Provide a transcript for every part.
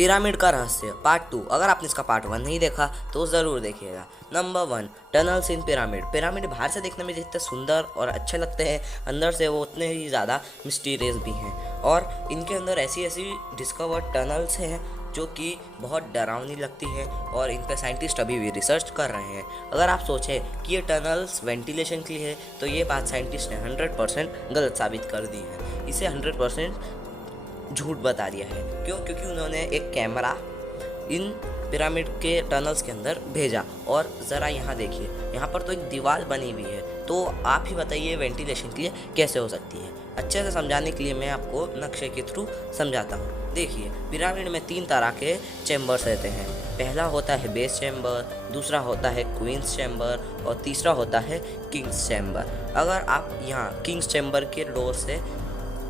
Pyramid का रहस्य part 2। अगर आपने इसका पार्ट 1 नहीं देखा तो ज़रूर देखिएगा। नंबर 1, टनल्स इन पिरामिड। पिरामिड बाहर से देखने में जितने सुंदर और अच्छे लगते हैं, अंदर से वो उतने ही ज़्यादा मिस्टीरियस भी हैं। और इनके अंदर ऐसी ऐसी डिस्कवर्ड टनल्स हैं जो कि बहुत डरावनी लगती है और इन पर साइंटिस्ट अभी भी रिसर्च कर रहे हैं। अगर आप सोचें कि ये टनल्स वेंटिलेशन के लिए है तो ये बात साइंटिस्ट ने 100% गलत साबित कर दी है। इसे 100% झूठ बता दिया है। क्यों? क्योंकि उन्होंने एक कैमरा इन पिरामिड के टनल्स के अंदर भेजा और ज़रा यहाँ देखिए, यहाँ पर तो एक दीवार बनी हुई है। तो आप ही बताइए वेंटिलेशन के लिए कैसे हो सकती है। अच्छे से समझाने के लिए मैं आपको नक्शे के थ्रू समझाता हूँ। देखिए, पिरामिड में 3 तरह के चैम्बर्स रहते हैं। पहला होता है बेस चैम्बर, दूसरा होता है क्वींस चैम्बर और तीसरा होता है किंग्स चैम्बर। अगर आप यहाँ किंग्स चैम्बर के डोर से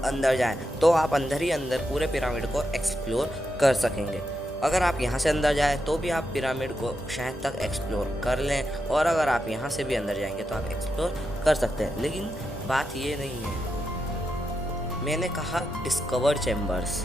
अंदर जाएं तो आप अंदर ही अंदर पूरे पिरामिड को एक्सप्लोर कर सकेंगे। अगर आप यहाँ से अंदर जाएं तो भी आप पिरामिड को शायद तक एक्सप्लोर कर लें, और अगर आप यहाँ से भी अंदर जाएंगे तो आप एक्सप्लोर कर सकते हैं। लेकिन बात ये नहीं है, मैंने कहा डिस्कवर्ड चैम्बर्स।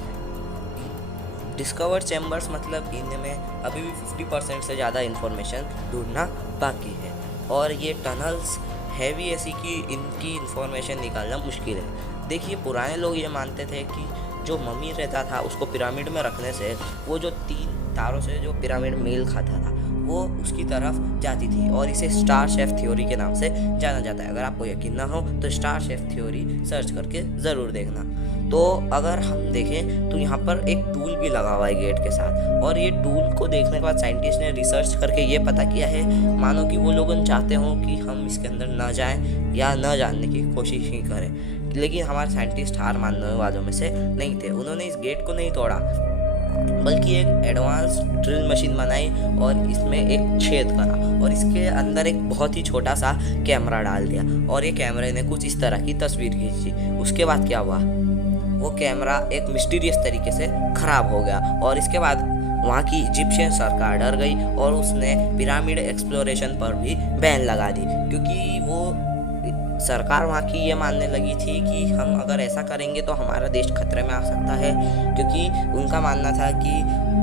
डिस्कवर्ड चैम्बर्स मतलब इनमें अभी भी 50% से ज़्यादा इन्फॉर्मेशन ढूंढना बाकी है, और ये टनल्स है भी ऐसी कि इनकी इन्फॉर्मेशन निकालना मुश्किल है। देखिए, पुराने लोग ये मानते थे कि जो मम्मी रहता था उसको पिरामिड में रखने से वो जो 3 तारों से जो पिरामिड मेल खाता था वो उसकी तरफ जाती थी, और इसे स्टार शेफ थ्योरी के नाम से जाना जाता है। अगर आपको यकीन ना हो तो स्टार शेफ थ्योरी सर्च करके ज़रूर देखना। तो अगर हम देखें तो यहाँ पर एक टूल भी लगा हुआ है गेट के साथ, और ये टूल को देखने के बाद साइंटिस्ट ने रिसर्च करके ये पता किया है, मानो कि वो लोग चाहते हों कि हम इसके अंदर ना जाएं या न जानने की कोशिश ही करें। लेकिन हमारे साइंटिस्ट हार मानने वालों में से नहीं थे। उन्होंने इस गेट को नहीं तोड़ा, बल्कि एक एडवांस ड्रिल मशीन बनाई और इसमें एक छेद करा और इसके अंदर एक बहुत ही छोटा सा कैमरा डाल दिया, और ये कैमरे ने कुछ इस तरह की तस्वीर खींची। उसके बाद क्या हुआ, वो कैमरा एक मिस्टीरियस तरीके से ख़राब हो गया, और इसके बाद वहाँ की इजिप्शियन सरकार डर गई और उसने पिरामिड एक्सप्लोरेशन पर भी बैन लगा दी, क्योंकि वो सरकार वहाँ की ये मानने लगी थी कि हम अगर ऐसा करेंगे तो हमारा देश खतरे में आ सकता है, क्योंकि उनका मानना था कि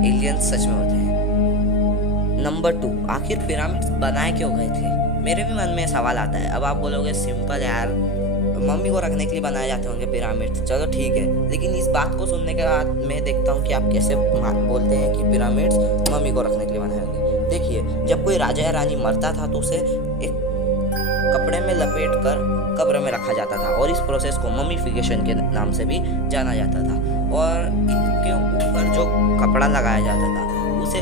एलियंस सच में होते हैं। नंबर 2, आखिर पिरामिड्स बनाए क्यों गए थे? मेरे भी मन में सवाल आता है। अब आप बोलोगे सिंपल यार, मम्मी को रखने के लिए बनाए जाते होंगे पिरामिड्स, चलो ठीक है। लेकिन इस बात को सुनने के बाद मैं देखता हूँ कि आप कैसे बोलते हैं कि पिरामिड्स मम्मी को रखने के लिए बनाए होंगे। देखिए, जब कोई राजा या रानी मरता था तो उसे एक कपड़े में लपेट कर कब्र में रखा जाता था, और इस प्रोसेस को ममीफिकेशन के नाम से भी जाना जाता था। और इनके ऊपर जो कपड़ा लगाया जाता था उसे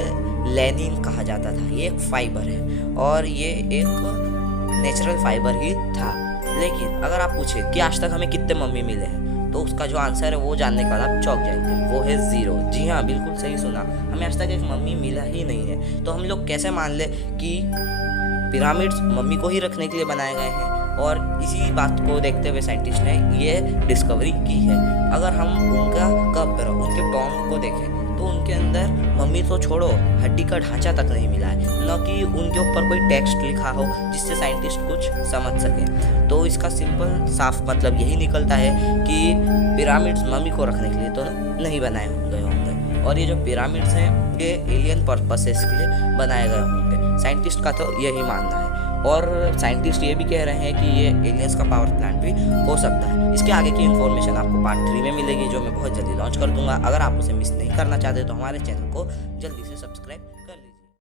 लेनिन कहा जाता था। ये एक फाइबर है और ये एक नेचुरल फाइबर ही था। लेकिन अगर आप पूछे कि आज तक हमें कितने मम्मी मिले हैं, तो उसका जो आंसर है वो जानने के बाद आप चौंक जाएंगे, वो है 0। जी हाँ, बिल्कुल सही सुना, हमें आज तक एक मम्मी मिला ही नहीं है। तो हम लोग कैसे मान ले कि पिरामिड्स मम्मी को ही रखने के लिए बनाए गए हैं? और इसी बात को देखते हुए साइंटिस्ट ने ये डिस्कवरी की है। अगर हम उनका कब्र, उनके टॉम्ब को देखें तो उनके अंदर मम्मी तो छोड़ो, हड्डी का ढांचा तक नहीं मिला है, न कि उनके ऊपर कोई टेक्स्ट लिखा हो जिससे साइंटिस्ट कुछ समझ सके। तो इसका सिंपल साफ मतलब यही निकलता है कि पिरामिड्स मम्मी को रखने के लिए तो नहीं बनाए गए होंगे, और ये जो पिरामिड्स हैं ये एलियन पर्पसेस के लिए बनाए गए होंगे। साइंटिस्ट का तो यही मानना है, और साइंटिस्ट ये भी कह रहे हैं कि ये एलियंस का पावर प्लांट भी हो सकता है। इसके आगे की इन्फॉर्मेशन आपको पार्ट 3 में मिलेगी, जो मैं बहुत जल्दी लॉन्च कर दूंगा। अगर आप उसे मिस नहीं करना चाहते तो हमारे चैनल को जल्दी से सब्सक्राइब कर